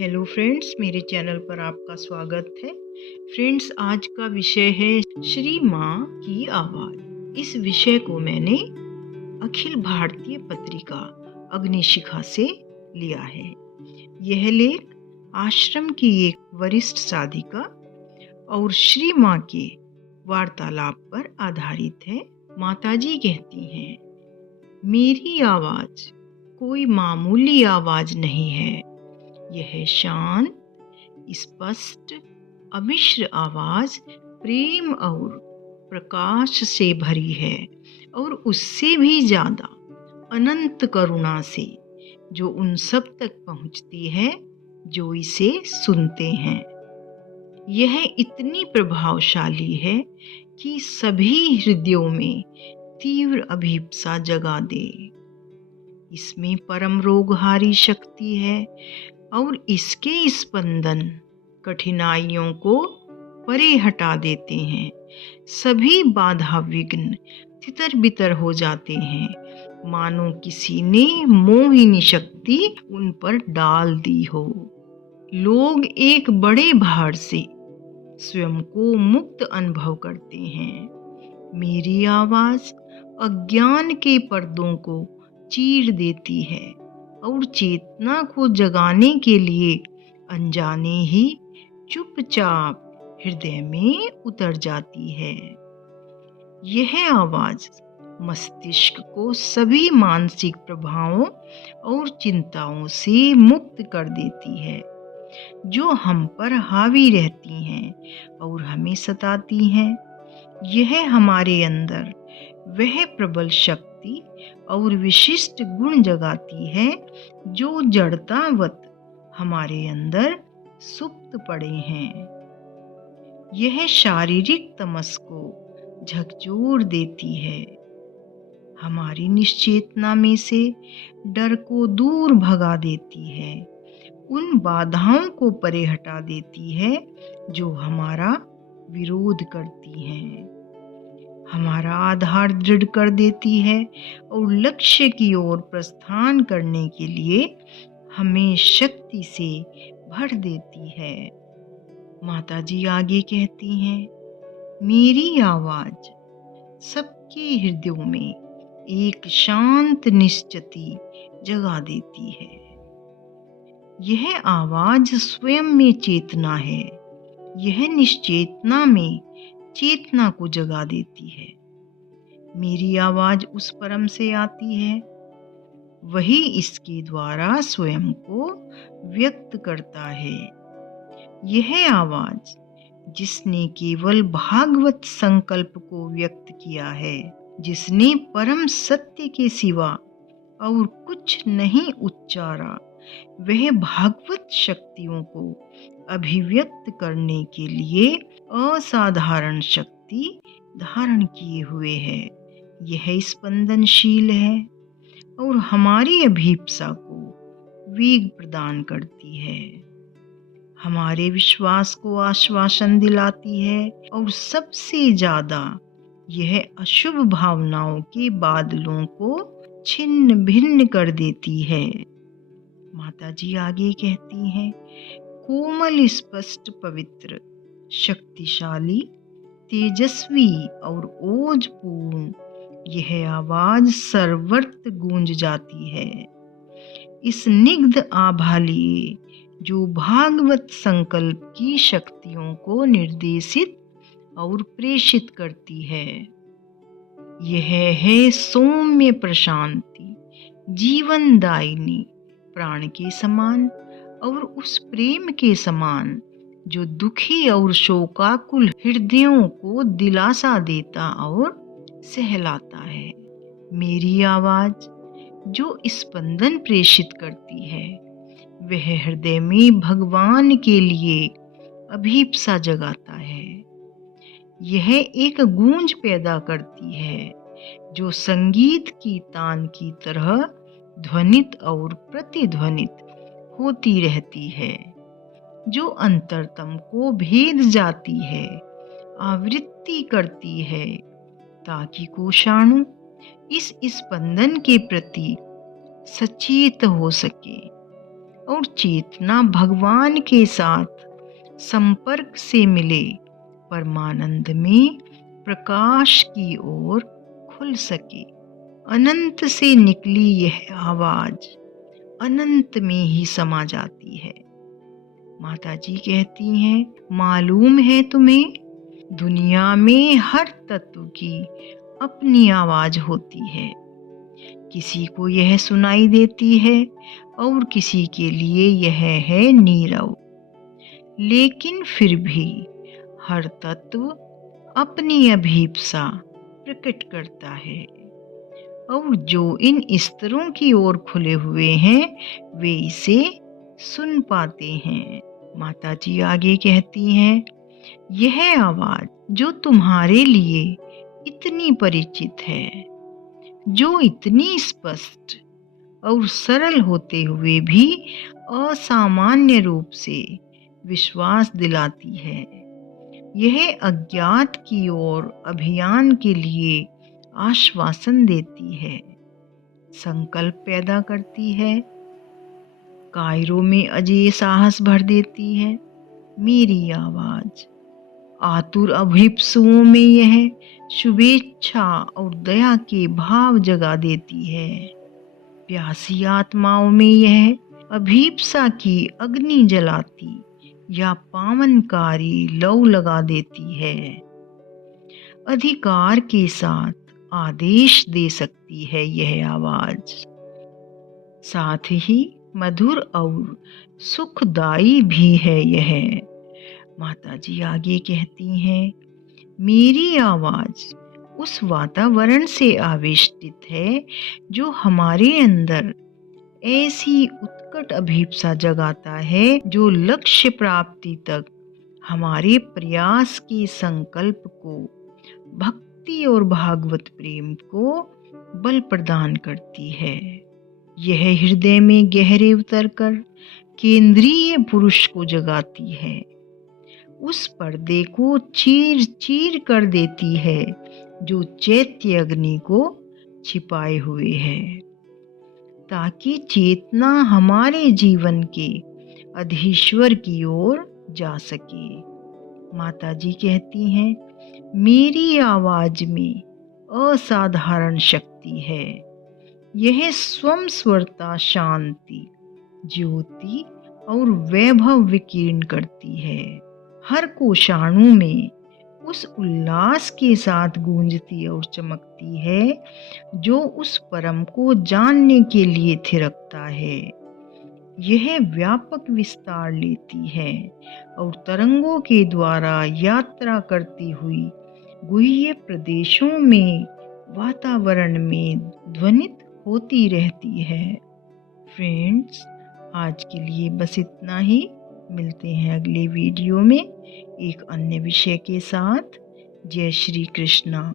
Hello friends, मेरे channel पर आपका स्वागत है। फ्रेंड्स, आज का विषय है श्री माँ की आवाज़। इस विषय को मैंने अखिल भारतीय पत्रिका अग्निशिखा से लिया है। यह लेख आश्रम की एक वरिष्ठ साधिका और श्री माँ के वार्तालाप पर आधारित है। माताजी कहती हैं, मेरी आवाज़ कोई मामूली आवाज़ नहीं है। यह शांत, स्पष्ट, अमिश्र आवाज प्रेम और प्रकाश से भरी है और उससे भी ज्यादा अनंत करुणा से, जो उन सब तक पहुंचती है जो इसे सुनते हैं। यह इतनी प्रभावशाली है कि सभी हृदयों में तीव्र अभिप्सा जगा दे। इसमें परम रोगहारी शक्ति है और इसके स्पंदन कठिनाइयों को परे हटा देते हैं। सभी बाधा विघ्न तितर बितर हो जाते हैं, मानो किसी ने मोहिनी शक्ति उन पर डाल दी हो। लोग एक बड़े भार से स्वयं को मुक्त अनुभव करते हैं। मेरी आवाज अज्ञान के पर्दों को चीर देती है और चेतना को जगाने के लिए अनजाने ही चुपचाप हृदय में उतर जाती है। यह आवाज मस्तिष्क को सभी मानसिक प्रभावों और चिंताओं से मुक्त कर देती है जो हम पर हावी रहती हैं और हमें सताती हैं। यह हमारे अंदर वह प्रबल शक्ति और विशिष्ट गुण जगाती है जो जड़तावत हमारे अंदर सुप्त पड़े हैं। यह शारीरिक तमस को झकझोर देती है, हमारी निश्चेतना में से डर को दूर भगा देती है, उन बाधाओं को परे हटा देती है जो हमारा विरोध करती हैं, हमारा आधार दृढ़ कर देती है और लक्ष्य की ओर प्रस्थान करने के लिए हमें शक्ति से भर देती है। माताजी आगे कहती हैं, मेरी आवाज सबके हृदयों में एक शांत निश्चिति जगा देती है। यह आवाज स्वयं में चेतना है। यह निश्चेतना में चेतना को जगा देती है। मेरी आवाज उस परम से आती है, वही इसके द्वारा स्वयं को व्यक्त करता है। यह आवाज जिसने केवल भागवत संकल्प को व्यक्त किया है, जिसने परम सत्य के सिवा और कुछ नहीं उच्चारा, वह भागवत शक्तियों को अभिव्यक्त करने के लिए असाधारण शक्ति धारण किए हुए है। यह स्पंदनशील है और हमारी अभिप्सा को वेग प्रदान करती है, हमारे विश्वास को आश्वासन दिलाती है और सबसे ज्यादा यह अशुभ भावनाओं के बादलों को छिन्न भिन्न कर देती है। माताजी आगे कहती हैं, कोमल, स्पष्ट, पवित्र, शक्तिशाली, तेजस्वी और ओजपूर्ण यह आवाज सर्वत्र गूंज जाती है। इस निग्ध आभा लिए जो भागवत संकल्प की शक्तियों को निर्देशित और प्रेषित करती है। यह है सौम्य प्रशांति, जीवनदायिनी, प्राण के समान और उस प्रेम के समान जो दुखी और शोकाकुल हृदयों को दिलासा देता और सहलाता है। मेरी आवाज जो स्पंदन प्रेषित करती है, वह हृदय में भगवान के लिए अभिप्सा जगाता है। यह एक गूंज पैदा करती है जो संगीत की तान की तरह ध्वनित और प्रतिध्वनित होती रहती है, जो अंतरतम को भेद जाती है, आवृत्ति करती है, ताकि कोषाणु इस स्पंदन के प्रति सचेत हो सके और चेतना भगवान के साथ संपर्क से मिले परमानंद में प्रकाश की ओर खुल सके। अनंत से निकली यह आवाज अनंत में ही समा जाती है। माता जी कहती हैं, मालूम है तुम्हें, दुनिया में हर तत्व की अपनी आवाज होती है। किसी को यह सुनाई देती है और किसी के लिए यह है नीरव, लेकिन फिर भी हर तत्व अपनी अभीप्सा प्रकट करता है और जो इन स्तरों की ओर खुले हुए हैं वे इसे सुन पाते हैं। माता जी आगे कहती हैं, यह आवाज जो तुम्हारे लिए इतनी परिचित है, जो इतनी स्पष्ट और सरल होते हुए भी असामान्य रूप से विश्वास दिलाती है, यह अज्ञात की ओर अभियान के लिए आश्वासन देती है, संकल्प पैदा करती है, कायरों में अजय साहस भर देती है। मेरी आवाज आतुर अभिप्सुओं में यह शुभेच्छा और दया के भाव जगा देती है। प्यासी आत्माओं में यह अभीप्सा की अग्नि जलाती या पावनकारी लौ लगा देती है। अधिकार के साथ आदेश दे सकती है यह आवाज, साथ ही मधुर और सुखदायी भी है यह। माता जी आगे कहती हैं, मेरी आवाज उस वातावरण से आवेष्टित है जो हमारे अंदर ऐसी उत्कट अभीप्सा जगाता है, जो लक्ष्य प्राप्ति तक हमारे प्रयास के संकल्प को, भक्ति और भागवत प्रेम को बल प्रदान करती है। यह हृदय में गहरे उतरकर केंद्रीय पुरुष को जगाती है, उस पर्दे को चीर चीर कर देती है जो चैत्य अग्नि को छिपाए हुए है, ताकि चेतना हमारे जीवन के अधीश्वर की ओर जा सके। माता जी कहती हैं, मेरी आवाज में असाधारण शक्ति है। यह स्वयं स्वरता, शांति, ज्योति और वैभव विकीर्ण करती है। हर कोशाणु में उस उल्लास के साथ गूंजती और चमकती है जो उस परम को जानने के लिए थिरकता है। यह व्यापक विस्तार लेती है और तरंगों के द्वारा यात्रा करती हुई गुह्य प्रदेशों में, वातावरण में ध्वनित होती रहती है। फ्रेंड्स, आज के लिए बस इतना ही। मिलते हैं अगले वीडियो में एक अन्य विषय के साथ। जय श्री कृष्णा।